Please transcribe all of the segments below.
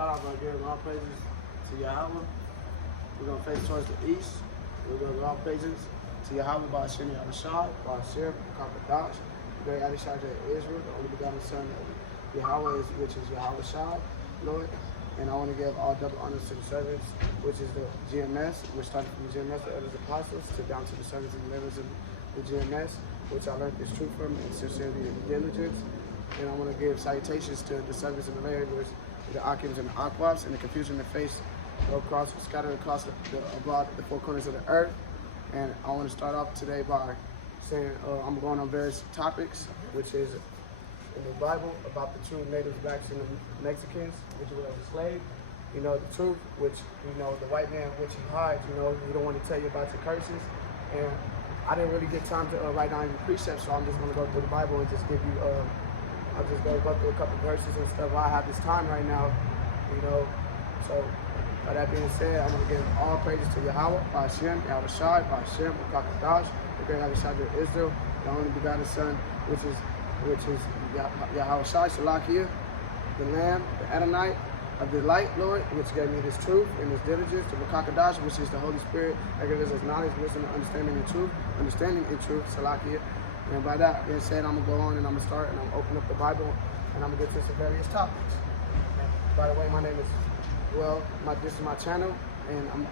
start off by giving all praises to Yahawah. We're going to face towards the east. We're going to give all praises to Yahawah Bahasham Yahawashi, great Adishah of Israel, the only begotten Son of Yahawah, which is Yahawah Shah, Lord. And I want to give all double honors to the servants, which is the GMS. We're starting from the GMS, the elders apostles, to down to the servants and members of the GMS, which I learned is truth from and sincerity and diligence. And I want to give salutations to the servants and the laborers, the Akims and the Aquabs, and the confusion in the face scattered across abroad the four corners of the earth. And I want to start off today by saying I'm going on various topics, which is in the Bible about the true natives, blacks, and the Mexicans, which were enslaved. You know, the truth, which, you know, the white man, which he hides, you know, he don't want to tell you about your curses. And I didn't really get time to write down your precepts, so I'm just going to go through the Bible and just give you, I'll just go through a couple verses and stuff while I have this time right now, you know. So, by that being said, I'm going to give all praises to Yahawah Bahasham Yahawashi, the great Adishah of Israel, the only begotten Son, which is Yahawah Shalakia, the Lamb, the Adonai of the light, Lord, which gave me this truth and this diligence, the Rakakadash, which is the Holy Spirit, that gives us knowledge, wisdom, understanding and truth, Salakia. And by that being said, I'm going to go on and I'm going to start and I'm going to open up the Bible and I'm going to get to some various topics. And by the way, my name is, this is my channel, and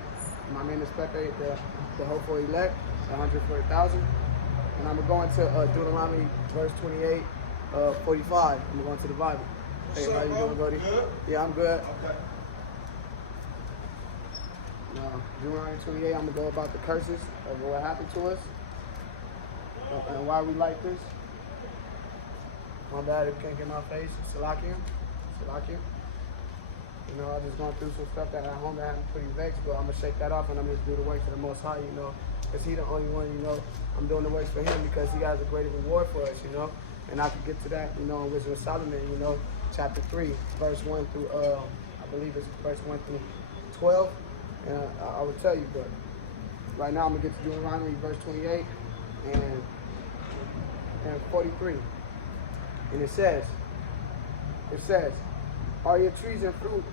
my name is Pepe, the hopeful elect, the 140,000. And I'm going to go into Deuteronomy verse 28, 45. I'm going to the Bible. Hey, how you doing, buddy? Good? Yeah, I'm good. Okay. Now, Deuteronomy 28, I'm going to go about the curses of what happened to us and why we like this. My bad if you can't get my face. Salakia. You know, I just going through some stuff that at home that had me pretty vexed, but I'm going to shake that off and I'm going to do the work for the Most High, you know. Because He's the only one, you know. I'm doing the works for Him because He has a greater reward for us, you know. And I could get to that, you know, in Wisdom of Solomon, you know, chapter 3, verse 1 through, I believe it's verse 1 through 12. And I will tell you, but right now I'm going to get to Deuteronomy verse 28 and 43. And it says, are your trees and fruit,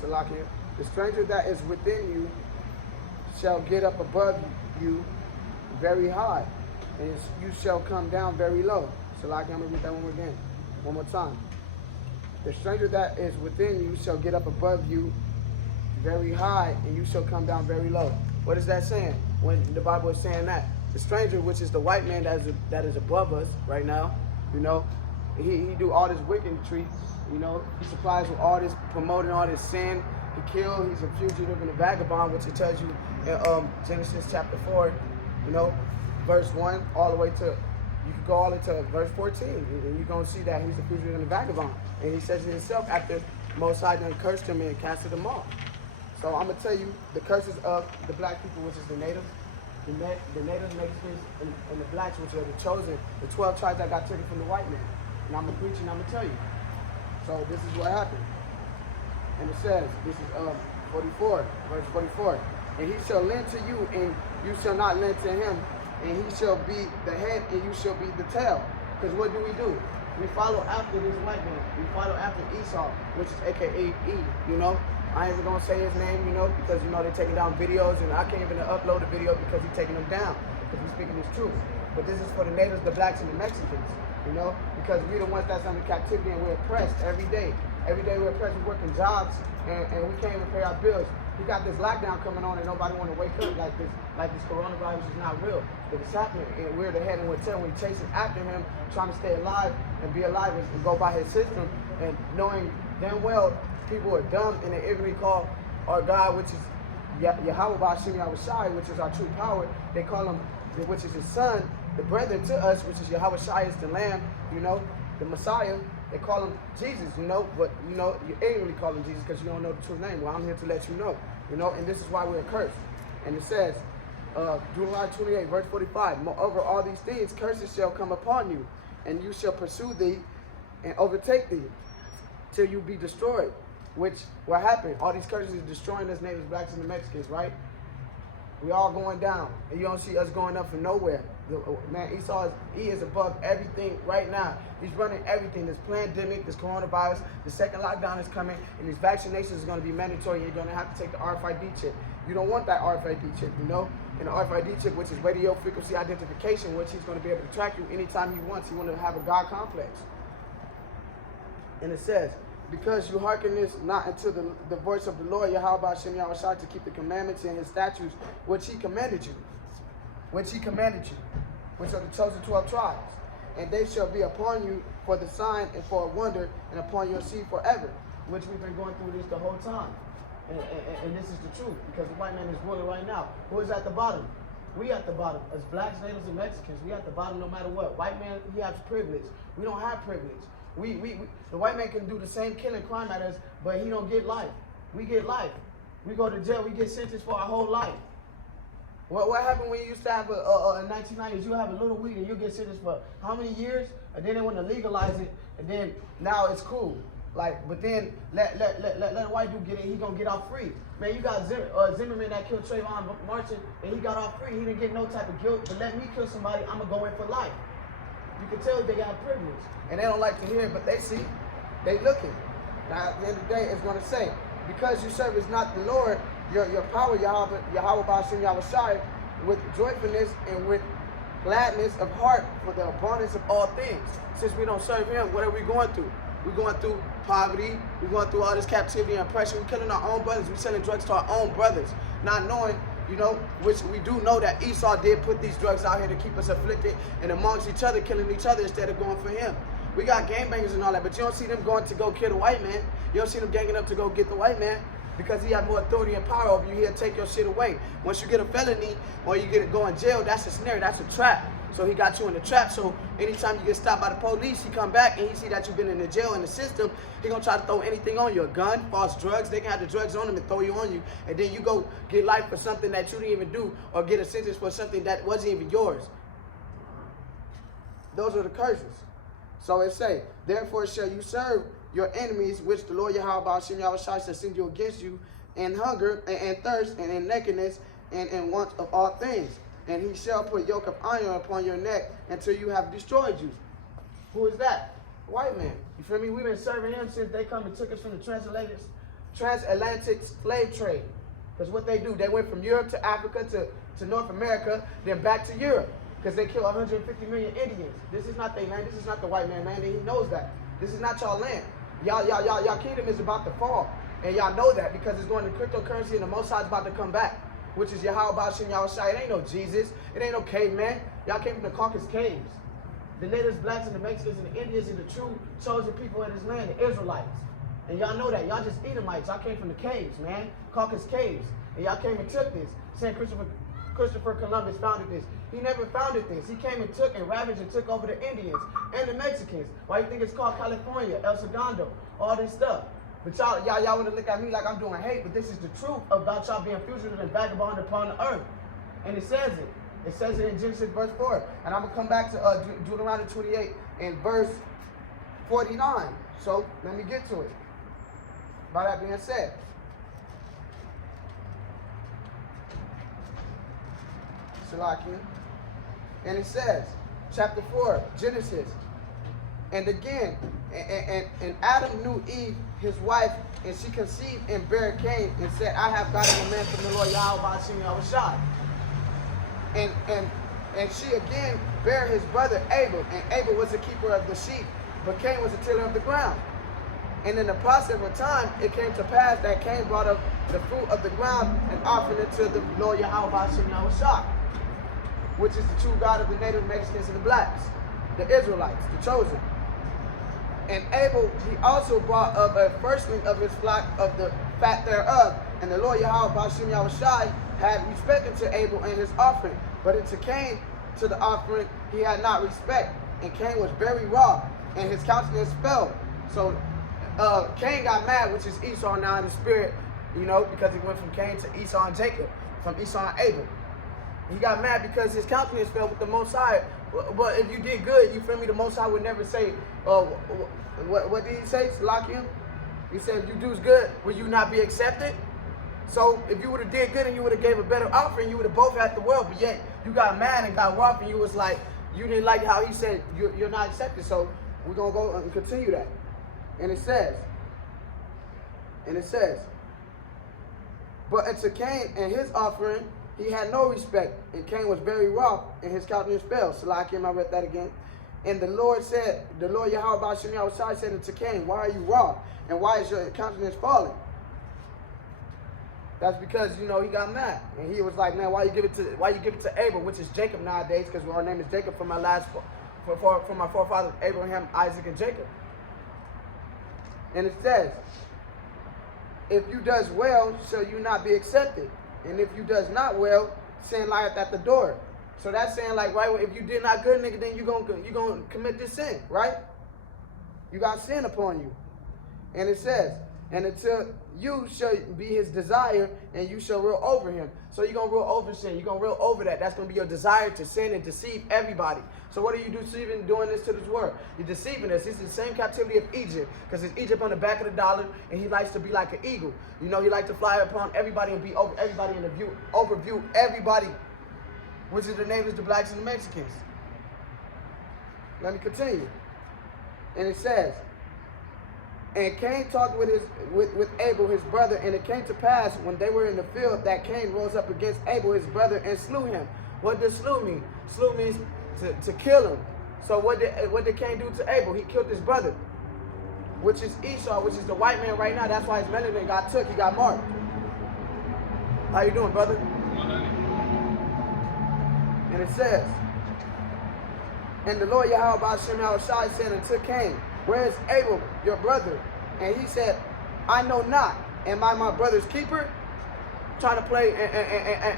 Salakia, the stranger that is within you shall get up above you very high, and you shall come down very low. Salakia, I'm going to read that one more time. The stranger that is within you shall get up above you very high, and you shall come down very low. What is that saying when the Bible is saying that? The stranger, which is the white man that is above us right now, you know, he do all this wickedry, you know, he supplies with all this, promoting all this sin. He killed, he's a fugitive and a vagabond, which it tells you in Genesis chapter 4, you know, verse 1 all the way to, you can go all into verse 14, and you're going to see that he's a fugitive and a vagabond. And he says it himself after Most High done cursed him and casted him off. So I'm going to tell you the curses of the black people, which is the natives, the natives, Mexicans, and the blacks, which are the chosen, the 12 tribes that got taken from the white man. And I'm going to preach and I'm going to tell you. So this is what happened. And it says, this is 44, verse 44. And he shall lend to you, and you shall not lend to him. And he shall be the head, and you shall be the tail. Because what do? We follow after this white man. We follow after Esau, which is a.k.a. E, you know. I ain't even going to say his name, you know, because, you know, they're taking down videos, and I can't even upload the video because he's taking them down, because he's speaking his truth. But this is for the natives, the blacks, and the Mexicans, you know, because we're the ones that's under captivity, and we're oppressed every day. Every day we're oppressed, we're working jobs, and we can't even pay our bills. We got this lockdown coming on, and nobody want to wake up like this coronavirus is not real. But it's happening, and we're the head and we're tail. We're chasing after him, trying to stay alive and be alive and go by his system, and knowing damn well people are dumb and they ignorantly call our God, which is Yahawah Bahasham Yahawashi, which is our true power. They call him, which is his son, the brethren to us, which is Yahawah is the Lamb, you know, the Messiah. They call him Jesus, you know, but, you know, you ignorantly call him Jesus because you don't know the true name. Well, I'm here to let you know, and this is why we're cursed. And it says, Deuteronomy 28, verse 45, moreover, all these things, curses shall come upon you, and you shall pursue thee and overtake thee till you be destroyed. Which, what happened? All these curses is destroying us natives, blacks, and the Mexicans, right? We all going down, and you don't see us going up from nowhere. Man, Esau he is above everything right now. He's running everything. This pandemic, this coronavirus, the second lockdown is coming, and these vaccinations are going to be mandatory. You're going to have to take the RFID chip. You don't want that RFID chip, you know? And the RFID chip, which is radio frequency identification, which he's going to be able to track you anytime he wants. He wants to have a God complex. And it says, because you hearken this not unto the voice of the Lord, Yahawah Bahasham Yahawashi, to keep the commandments and his statutes, which he commanded you. Which he commanded you. Which are the chosen 12 tribes. And they shall be upon you for the sign and for a wonder, and upon your seed forever. Which we've been going through this the whole time. And this is the truth, because the white man is ruling right now. Who is at the bottom? We at the bottom. As blacks, natives, and Mexicans, we at the bottom no matter what. White man, he has privilege. We don't have privilege. The white man can do the same killing crime at us, but he don't get life. We get life. We go to jail. We get sentenced for our whole life. What happened when you used to have in 1990s? You have a little weed and you get sentenced for how many years? And then they want to legalize it, and then now it's cool. But then let a white dude get it. He gonna get off free. Man, you got Zimmerman that killed Trayvon Martin, and he got off free. He didn't get no type of guilt. But let me kill somebody, I'm gonna go in for life. You can tell they got privilege, and they don't like to hear it, but they see, they looking. Now at the end of the day, it's gonna say, because you serve is not the Lord, your power, Yahawah Bahasham Yahawashi, with joyfulness and with gladness of heart for the abundance of all things. Since we don't serve him, what are we going through? We're going through poverty. We're going through all this captivity and oppression. We're killing our own brothers. We're selling drugs to our own brothers, not knowing, which we do know that Esau did put these drugs out here to keep us afflicted and amongst each other, killing each other instead of going for him. We got gangbangers and all that, but you don't see them going to go kill the white man. You don't see them ganging up to go get the white man because he has more authority and power over you. He'll take your shit away. Once you get a felony or you go in jail, that's a snare. That's a trap. So he got you in the trap. So anytime you get stopped by the police, he come back and he see that you've been in the jail in the system, he gonna try to throw anything on you. A gun, false drugs, they can have the drugs on them and throw you on you. And then you go get life for something that you didn't even do, or get a sentence for something that wasn't even yours. Those are the curses. So it say, therefore shall you serve your enemies, which the Lord Yahawah Bahasham Yahawashi shall send you against you, in hunger and thirst and in nakedness and in want of all things. And he shall put yoke of iron upon your neck until you have destroyed you. Who is that? White man. You feel me? We've been serving him since they come and took us from the transatlantic slave trade. Because what they do, they went from Europe to Africa to North America, then back to Europe. Because they killed 150 million Indians. This is not their land. This is not the white man land, and he knows that. This is not y'all land. Y'all kingdom is about to fall. And y'all know that because it's going to cryptocurrency and the Most High is about to come back. Which is Yahawah Bahasham Yahawashi. It ain't no Jesus. It ain't no caveman. Y'all came from the Caucasus caves. The natives, blacks, and the Mexicans, and the Indians, and the true chosen people in this land, the Israelites. And y'all know that. Y'all just Edomites. Y'all came from the caves, man. Caucasus caves. And y'all came and took this. Saying Christopher Columbus founded this. He never founded this. He came and took and ravaged and took over the Indians and the Mexicans. Why you think it's called California, El Segundo, all this stuff? But y'all want to look at me like I'm doing hate, but this is the truth about y'all being fugitive and vagabond upon the earth. And it says it. It says it in Genesis verse 4. And I'm going to come back to Deuteronomy 28 and verse 49. So let me get to it. By that being said. Salakia. And it says, chapter 4, Genesis. And again, and Adam knew Eve, his wife, and she conceived and bare Cain, and said, I have gotten a man from the Lord Yahawah Bahasham Yahawashi. And she again bare his brother Abel, and Abel was the keeper of the sheep, but Cain was the tiller of the ground. And in the process of time, it came to pass that Cain brought up the fruit of the ground and offered it to the Lord Yahawah Bahasham Yahawashi, which is the true God of the native Mexicans and the blacks, the Israelites, the chosen. And Abel, he also brought up a firstling of his flock of the fat thereof. And the Lord Yahawah Bahasham Yahawashi had respect unto Abel and his offering. But unto Cain, to the offering, he had not respect. And Cain was very wroth, and his countenance fell. So Cain got mad, which is Esau now in the spirit, because he went from Cain to Esau and Jacob, from Esau and Abel. He got mad because his countenance fell with the Most High. But if you did good, you feel me, the Most High would never say, what did he say? Salakia? He said, if you do good, will you not be accepted? So if you would have did good and you would have gave a better offering, you would have both had the world. But yet you got mad and got rough, and you was like, you didn't like how he said you're not accepted. So we're gonna go and continue that. And it says, but unto Cain and his offering he had no respect, and Cain was very wroth, and his countenance fell. Salakim, I read that again. And the Lord Yahawah Bahasham Yahawashi said unto Cain, why are you wroth, and why is your countenance falling? That's because, he got mad, and he was like, man, why you give it to Abel, which is Jacob nowadays, because our name is Jacob from my forefathers Abraham, Isaac, and Jacob. And it says, if you does well, shall you not be accepted, and if you does not well, sin lieth at the door. So that's saying, like, right, if you did not good, nigga, then you gonna commit this sin, right? You got sin upon you. And it says, and until you shall be his desire, and you shall rule over him. So you're going to rule over sin. You're going to rule over that. That's going to be your desire to sin and deceive everybody. So what are you doing this to this world? You're deceiving us. This is the same captivity of Egypt, because it's Egypt on the back of the dollar, and he likes to be like an eagle. He likes to fly upon everybody and be over everybody and overview everybody, which is the natives, the blacks, and the Mexicans. Let me continue. And it says, and Cain talked with Abel his brother, and it came to pass when they were in the field that Cain rose up against Abel his brother and slew him. What does slew mean? Slew means to kill him. So what did Cain do to Abel? He killed his brother, which is Esau, which is the white man right now. That's why his melanin got took. He got marked. How you doing, brother? And it says, and the Lord Yahawah Bahasham Yahawashi said unto Cain, where is Abel, your brother? And he said, I know not. Am I my brother's keeper? Trying to play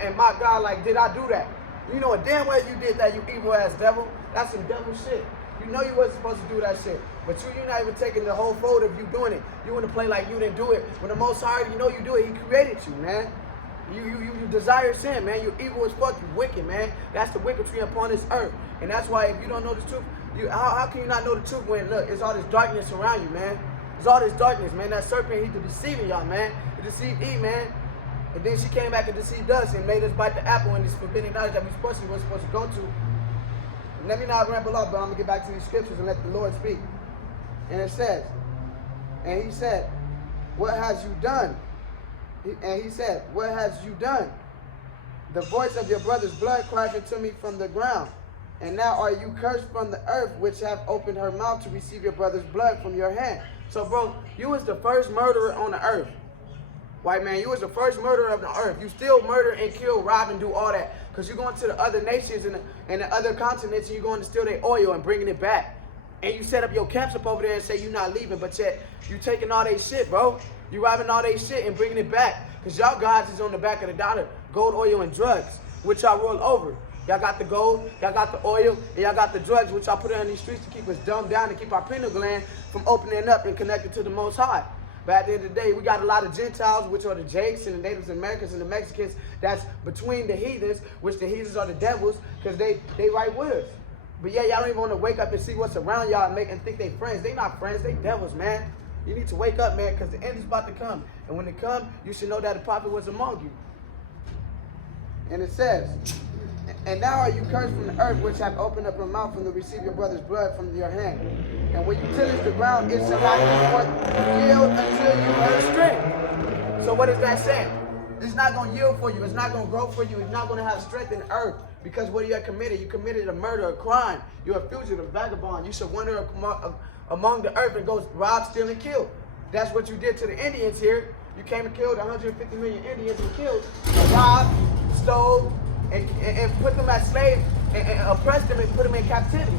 and mock God like, did I do that? You know damn well you did that, you evil ass devil. That's some devil shit. You know you wasn't supposed to do that shit. But you're not even taking the whole fold of you doing it. You want to play like you didn't do it. When the Most High, you do it. He created you, man. You desire sin, man. You're evil as fuck. You wicked, man. That's the wicked tree upon this earth. And that's why if you don't know the truth, how can you not know the truth when, look, it's all this darkness around you, man. It's all this darkness, man. That serpent, he's deceiving y'all, man. He deceived Eve, man. And then she came back and deceived us and made us bite the apple in this forbidden knowledge that we're supposed to go to. And let me not ramble up, but I'm going to get back to these scriptures and let the Lord speak. And it says, and he said, what has you done? And he said, what has you done? The voice of your brother's blood cried unto me from the ground. And now are you cursed from the earth, which have opened her mouth to receive your brother's blood from your hand. So, bro, you was the first murderer on the earth. White man, you was the first murderer of the earth. You still murder and kill, rob, and do all that. Because you're going to the other nations and the other continents, and you're going to steal their oil and bringing it back. And you set up your camps up over there and say you're not leaving, but yet you taking all their shit, bro. You robbing all their shit and bringing it back. Because y'all gods is on the back of the dollar. Gold, oil, and drugs, which y'all roll over. Y'all got the gold, y'all got the oil, and y'all got the drugs, which y'all put on these streets to keep us dumbed down and keep our pineal gland from opening up and connected to the Most High. But at the end of the day, we got a lot of Gentiles, which are the Jakes and the Native Americans and the Mexicans, that's between the heathens, which the heathens are the devils, because they right with us. But yeah, y'all don't even want to wake up and see what's around y'all and think they friends. They not friends, they devils, man. You need to wake up, man, because the end is about to come. And when it comes, you should know that the prophet was among you. And it says, and now are you cursed from the earth, which have opened up her mouth from to receive your brother's blood from your hand. And when you tillage the ground, it shall not yield until you have strength. So what is that saying? It's not going to yield for you. It's not going to grow for you. It's not going to have strength in the earth. Because what you have committed? You committed a murder, a crime. You're a fugitive, a vagabond. You should wander among the earth and go rob, steal, and kill. That's what you did to the Indians here. You came and killed 150 million Indians and killed, robbed, stole, and put them as slaves and oppressed them and put them in captivity.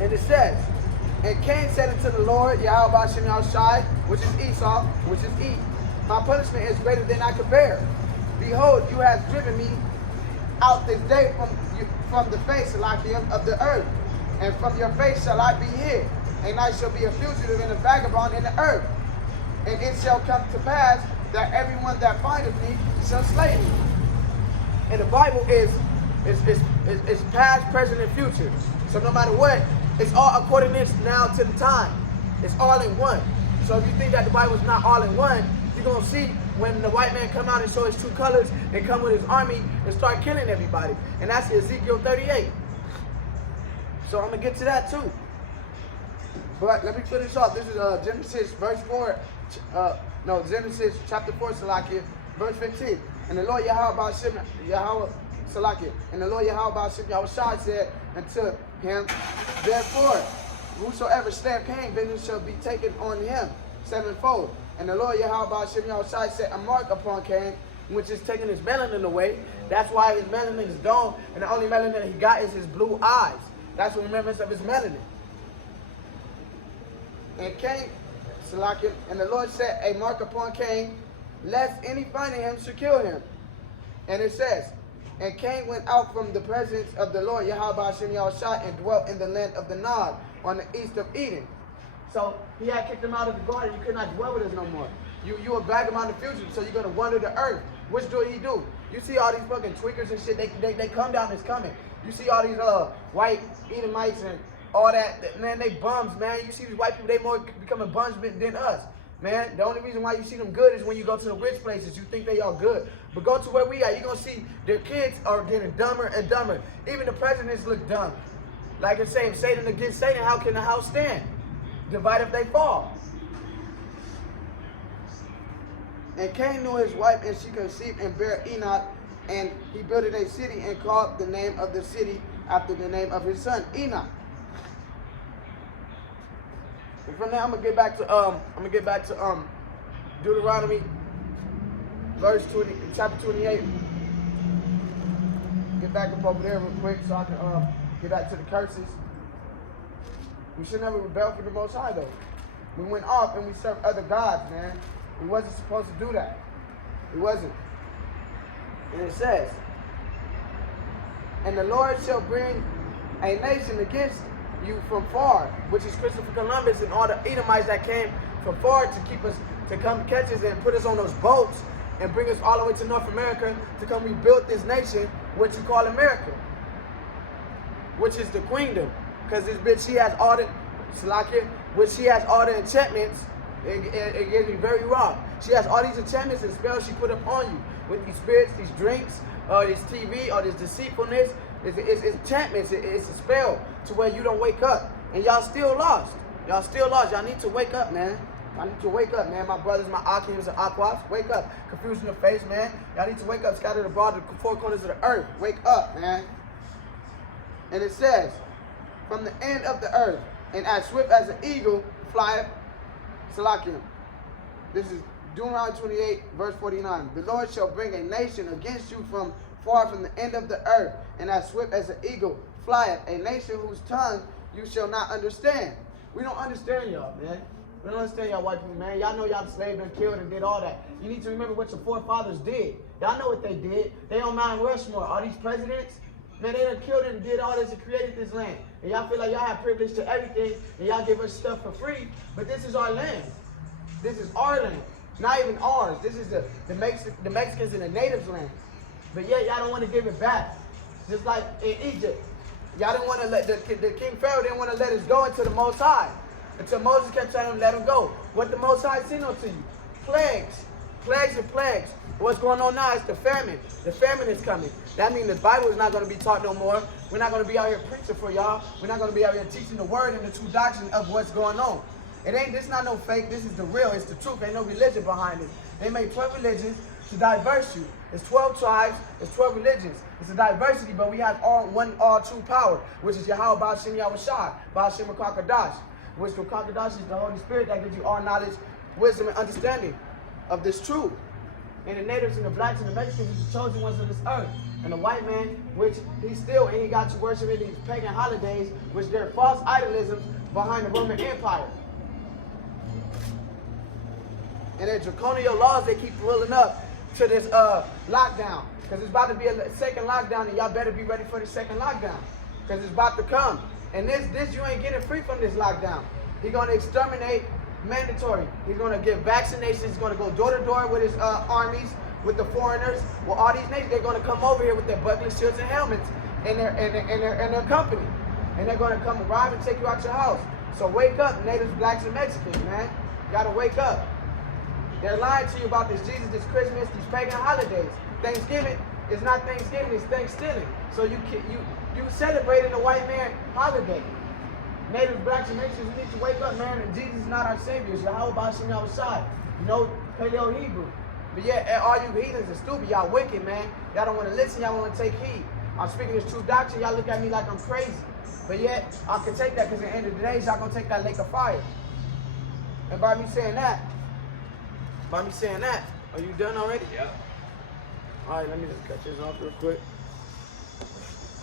And it says, and Cain said unto the Lord, Yahawah Bahasham Yahawashi, which is Esau, which is Eve, my punishment is greater than I could bear. Behold, you have driven me out this day from the face of the earth, and from your face shall I be hid, and I shall be a fugitive and a vagabond in the earth. And it shall come to pass that everyone that findeth me shall slay me. And the Bible is past, present, and future. So no matter what, it's all according now to the time. It's all in one. So if you think that the Bible is not all in one, you're going to see when the white man come out and show his true colors and come with his army and start killing everybody. And that's Ezekiel 38. So I'm going to get to that too. But let me finish off. This is Genesis verse 4. Genesis chapter 4, Salakia, verse 15. And the Lord Yahawah Bahasham Yahawashi, and the Lord Yahawah Bahasham Yahawashi said unto him, therefore, whosoever slayeth Cain, vengeance shall be taken on him sevenfold. And the Lord Yahawah Bahasham Yahawashi set a mark upon Cain, which is taking his melanin away. That's why his melanin is gone, and the only melanin he got is his blue eyes. That's the remembrance of his melanin. And Cain, Salakia, and the Lord set a mark upon Cain, lest any finding him should kill him. And it says, and Cain went out from the presence of the Lord Yahawah Bahasham Yahawashi and dwelt in the land of the Nod on the east of Eden. So he had kicked him out of the garden. You could not dwell with us no more. You a vagabond of the future, so you're going to wander the earth. Which do he do? You see all these fucking tweakers and shit, they come down, it's coming. You see all these white Edomites and all that, man, they bums, man. You see these white people, they more becoming bums than us. Man, the only reason why you see them good is when you go to the rich places. You think they all good. But go to where we are, you're going to see their kids are getting dumber and dumber. Even the presidents look dumb. Like it's saying, Satan against Satan, how can the house stand? Divide if they fall. And Cain knew his wife, and she conceived and bare Enoch, and he built a city and called the name of the city after the name of his son, Enoch. And from there, I'm gonna get back to Deuteronomy, verse 20, chapter 28. Get back up over there real quick so I can get back to the curses. We should never rebel for the Most High though. We went off and we served other gods, man. We wasn't supposed to do that. We wasn't. And it says, and the Lord shall bring a nation against you from far, which is Christopher Columbus and all the Edomites that came from far to come catch us and put us on those boats and bring us all the way to North America to come rebuild this nation, what you call America, which is the queendom. Because this bitch, she has all the, which she has all the enchantments. It gets me very wrong. She has all these enchantments and spells she put up on you with these spirits, these drinks, this TV, or this deceitfulness. It's enchantments. It's a spell to where you don't wake up. And y'all still lost. Y'all still lost. Y'all need to wake up, man. Y'all need to wake up, man. My brothers, my Akims and Aquas, wake up. Confusion of face, man. Y'all need to wake up. Scattered abroad the four corners of the earth. Wake up, man. And it says, from the end of the earth, and as swift as an eagle flieth, Salakim. This is Deuteronomy 28, verse 49. The Lord shall bring a nation against you from far from the end of the earth, and as swift as an eagle flieth, a nation whose tongue you shall not understand. We don't understand y'all, man. We don't understand y'all white people, man. Y'all know y'all enslaved and killed and did all that. You need to remember what your forefathers did. Y'all know what they did. They on Mount Rushmore. All these presidents, man, they done killed and did all this and created this land. And y'all feel like y'all have privilege to everything, and y'all give us stuff for free, but this is our land. This is our land. Not even ours. This is the Mexicans and the natives' land. But yet y'all don't want to give it back. Just like in Egypt. Y'all didn't want to let, the King Pharaoh didn't want to let us go into the Most High. Until Moses kept telling him to let him go. What the Most High sent unto you? Plagues. Plagues and plagues. What's going on now is the famine. The famine is coming. That means the Bible is not going to be taught no more. We're not going to be out here preaching for y'all. We're not going to be out here teaching the word and the true doctrine of what's going on. This not no fake. This is the real. It's the truth. Ain't no religion behind it. They made 12 religions to diverse you. It's 12 tribes. It's 12 religions. It's a diversity, but we have all true power, which is Yahawah Bahasham Yahawashi, Bahasham Yahawashi, which the Kakadash is the Holy Spirit that gives you all knowledge, wisdom, and understanding of this truth. And the natives and the blacks and the Mexicans are the chosen ones of this earth. And the white man, which he got you worshiping these pagan holidays, which they're false idolisms behind the Roman Empire. And their draconian laws, they keep rolling up to this lockdown. Because it's about to be a second lockdown, and y'all better be ready for the second lockdown. Because it's about to come. And this you ain't getting free from this lockdown. He's going to exterminate mandatory. He's going to give vaccinations. He's going to go door to door with his armies, with the foreigners. Well, all these nations, they're going to come over here with their bucklers, shields, and helmets and their company. And they're going to come arrive and take you out your house. So wake up, natives, blacks, and Mexicans, man. You got to wake up. They're lying to you about this Jesus, this Christmas, these pagan holidays. Thanksgiving is not Thanksgiving, it's Thanksgiving. So you celebrating the white man holiday. Natives, blacks, and Haitians, we need to wake up, man. And Jesus is not our Savior. It's Yahawah Bahasham Yahawashi. You know, Paleo Hebrew. But yet, all you heathens are stupid. Y'all wicked, man. Y'all don't want to listen. Y'all want to take heed. I'm speaking this true doctrine. Y'all look at me like I'm crazy. But yet, I can take that because at the end of the day, y'all going to take that lake of fire. And by me saying that, are you done already? Yeah. All right, let me just cut this off real quick.